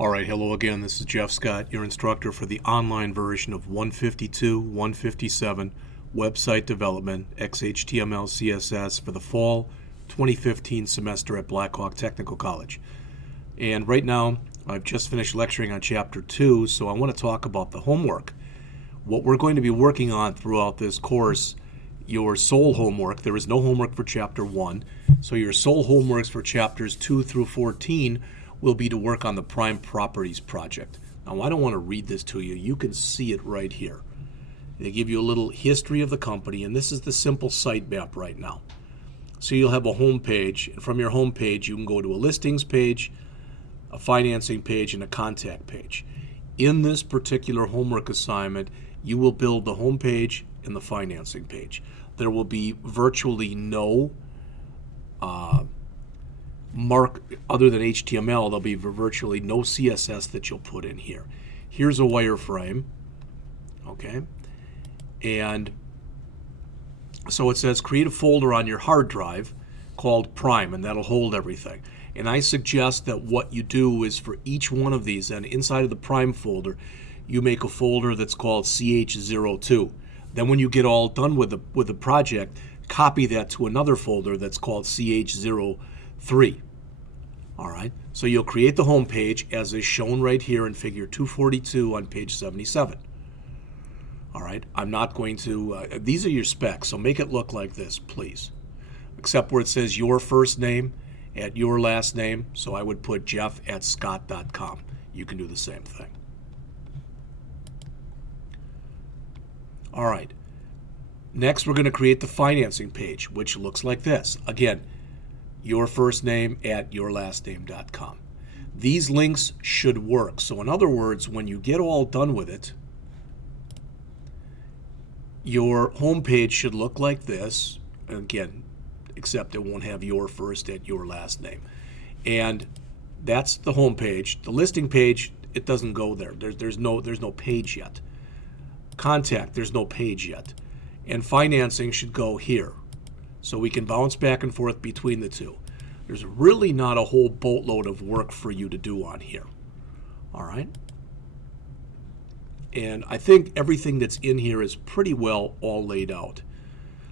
All right, hello again. This is Jeff Scott, your instructor for the online version of 152, 157 Website Development, XHTML, CSS for the fall 2015 semester at Blackhawk Technical College. And right now, I've just finished lecturing on Chapter 2, so I want to talk about the homework. What we're going to be working on throughout this course, your sole homework, there is no homework for Chapter 1, so your sole homeworks for Chapters 2 through 14 will be to work on the Prime Properties project. Now, I don't want to read this to you. You can see it right here. They give you a little history of the company, and this is the simple site map right now. So you'll have a home page, and from your home page, you can go to a listings page, a financing page, and a contact page. In this particular homework assignment, you will build the home page and the financing page. There will be virtually no mark other than HTML. There'll be virtually no CSS that you'll put in here. Here's a wireframe, okay? And so it says create a folder on your hard drive called Prime, and that'll hold everything. And I suggest that what you do is for each one of these, and inside of the Prime folder, you make a folder that's called Ch02. Then when you get all done with the project, copy that to another folder that's called Ch03. All right, so you'll create the home page as is shown right here in figure 242 on page 77. All right, I'm not going to, these are your specs, so make it look like this, please. Except where it says your first name at your last name, so I would put jeff@scott.com. You can do the same thing. All right, next we're going to create the financing page, which looks like this. Again, your first name at yourlastname.com. These links should work. So in other words, when you get all done with it, your home page should look like this. Again, except it won't have your first at your last name. And that's the home page. The listing page, it doesn't go there. There's no page yet. Contact, there's no page yet. And financing should go here. So we can bounce back and forth between the two. There's really not a whole boatload of work for you to do on here. All right? And I think everything that's in here is pretty well all laid out.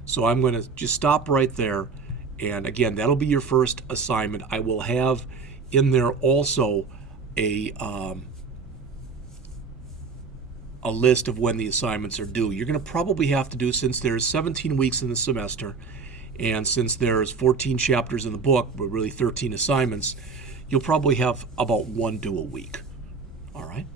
So I'm going to just stop right there. And again, that'll be your first assignment. I will have in there also a list of when the assignments are due. You're going to probably have to do, since there's 17 weeks in the semester, and since there's 14 chapters in the book, but really 13 assignments, you'll probably have about one due a week. All right?